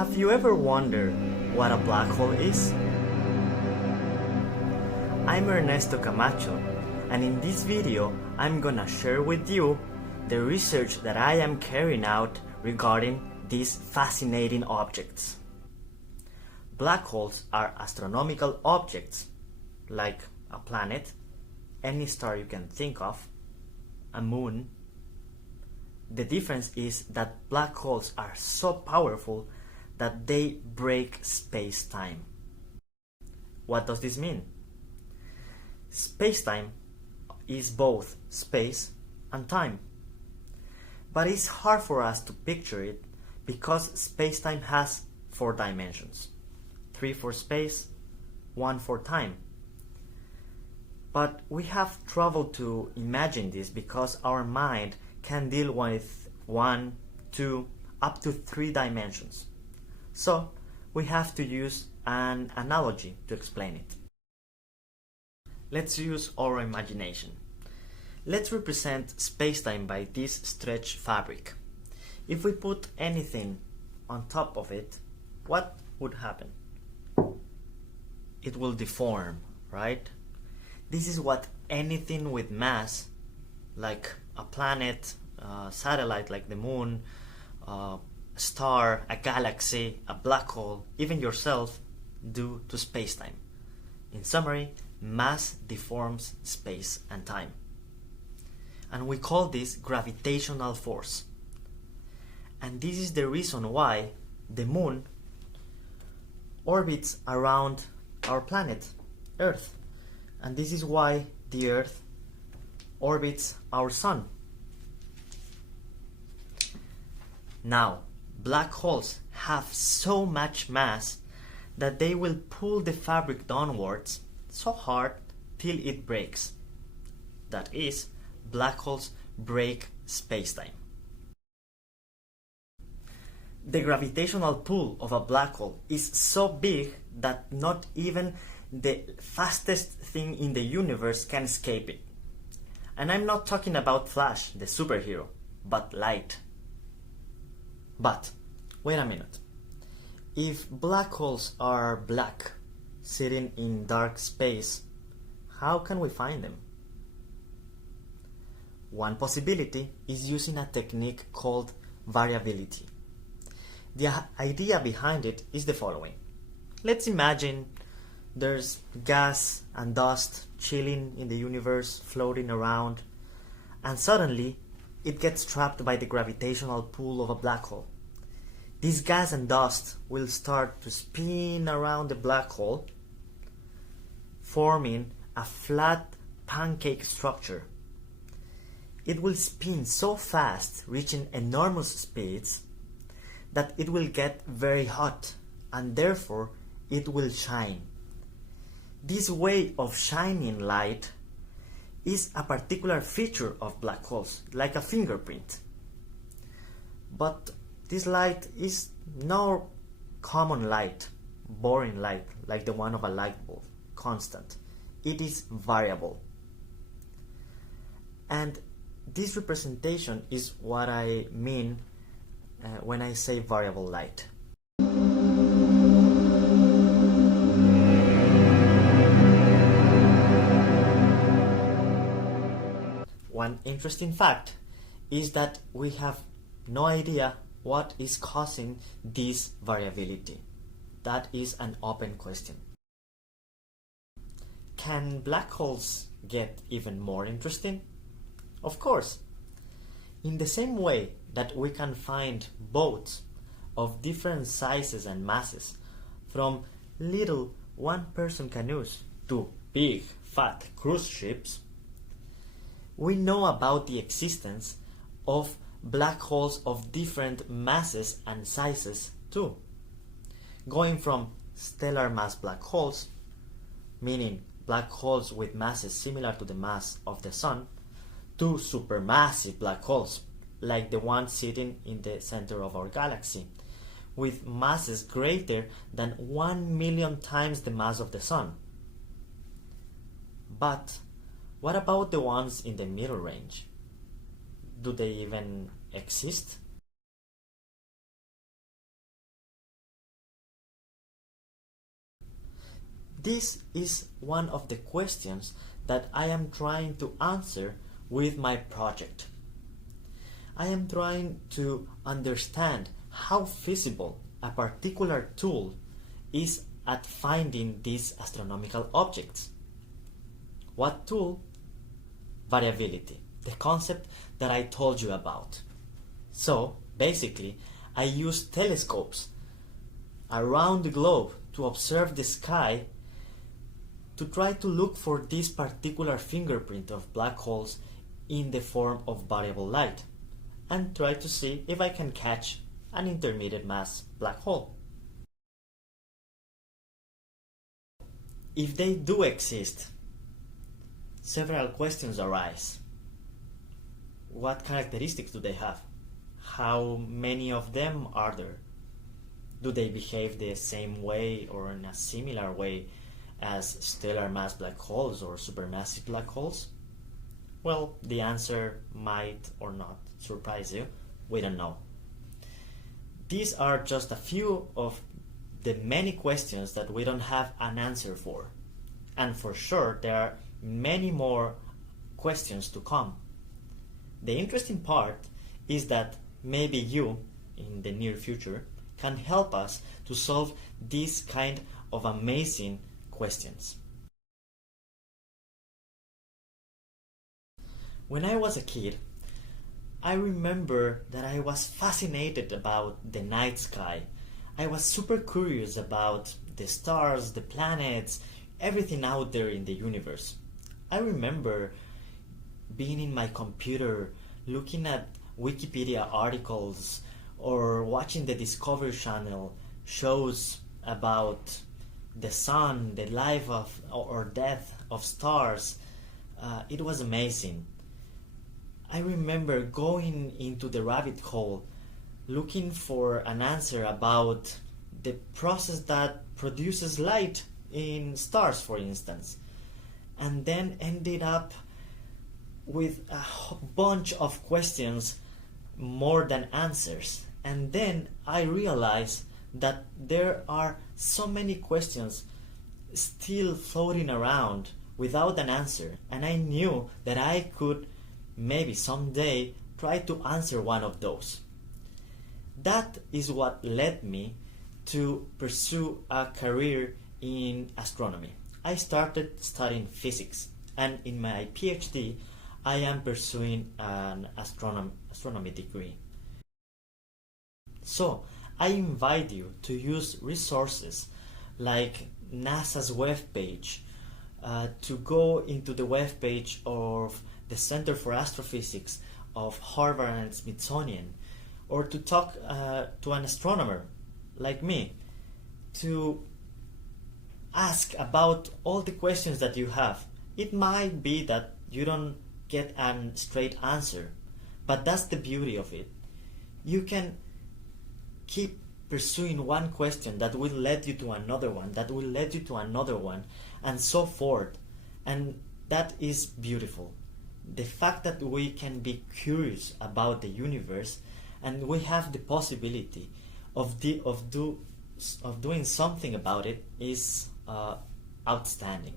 Have you ever wondered what a black hole is? I'm Ernesto Camacho, and in this video I'm gonna share with you the research that I am carrying out regarding these fascinating objects. Black holes are astronomical objects like a planet, any star you can think of, a moon. The difference is that black holes are so powerful that they break space-time. What does this mean? Space-time is both space and time. But it's hard for us to picture it because space-time has 4 dimensions. 3 for space, 1 for time. But we have trouble to imagine this because our mind can deal with 1, 2, up to 3 dimensions. So we have to use an analogy to explain it. Let's use our imagination. Let's represent space-time by this stretched fabric. If we put anything on top of it, what would happen? It will deform, right? This is what anything with mass, like a planet, a satellite like the moon, a star, a galaxy, a black hole, even yourself, do to space-time. In summary, mass deforms space and time. And we call this gravitational force. And this is the reason why the moon orbits around our planet, Earth. And this is why the Earth orbits our sun. Now, black holes have so much mass that they will pull the fabric downwards so hard till it breaks. That is, black holes break space-time. The gravitational pull of a black hole is so big that not even the fastest thing in the universe can escape it. And I'm not talking about Flash, the superhero, but light. But, wait a minute. If black holes are black, sitting in dark space, how can we find them? One possibility is using a technique called variability. The idea behind it is the following. Let's imagine there's gas and dust chilling in the universe, floating around, and suddenly it gets trapped by the gravitational pull of a black hole. This gas and dust will start to spin around the black hole, forming a flat pancake structure. It will spin so fast, reaching enormous speeds, that it will get very hot, and therefore it will shine. This way of shining light is a particular feature of black holes, like a fingerprint. But this light is no common light, boring light, like the one of a light bulb, constant. It is variable. And this representation is what I mean when I say variable light. One interesting fact is that we have no idea what is causing this variability. That is an open question. Can black holes get even more interesting? Of course. In the same way that we can find boats of different sizes and masses, from little one-person canoes to big, fat cruise ships, we know about the existence of black holes of different masses and sizes too. Going from stellar mass black holes, meaning black holes with masses similar to the mass of the Sun, to supermassive black holes, like the one sitting in the center of our galaxy, with masses greater than 1 million times the mass of the Sun. But what about the ones in the middle range? Do they even exist? This is one of the questions that I am trying to answer with my project. I am trying to understand how feasible a particular tool is at finding these astronomical objects. What tool? Variability, the concept that I told you about. So, basically, I use telescopes around the globe to observe the sky to try to look for this particular fingerprint of black holes in the form of variable light, and try to see if I can catch an intermediate mass black hole. If they do exist, several questions arise. What characteristics do they have? How many of them are there? Do they behave the same way or in a similar way as stellar mass black holes or supermassive black holes? Well, the answer might or not surprise you. We don't know. These are just a few of the many questions that we don't have an answer for. And for sure, there are many more questions to come. The interesting part is that maybe you, in the near future, can help us to solve these kind of amazing questions. When I was a kid, I remember that I was fascinated about the night sky. I was super curious about the stars, the planets, everything out there in the universe. I remember being in my computer looking at Wikipedia articles or watching the Discovery Channel shows about the sun, the life of or death of stars. It was amazing. I remember going into the rabbit hole looking for an answer about the process that produces light in stars, for instance, and then ended up with a bunch of questions more than answers. And then I realized that there are so many questions still floating around without an answer, and I knew that I could maybe someday try to answer one of those. That is what led me to pursue a career in astronomy. I started studying physics, and in my PhD I am pursuing an astronomy degree. So I invite you to use resources like NASA's webpage, to go into the webpage of the Center for Astrophysics of Harvard and Smithsonian, or to talk to an astronomer like me, to ask about all the questions that you have. It might be that you don't get a straight answer, but that's the beauty of it. You can keep pursuing one question that will lead you to another one, that will lead you to another one, and so forth. And that is beautiful. The fact that we can be curious about the universe and we have the possibility of doing something about it is outstanding.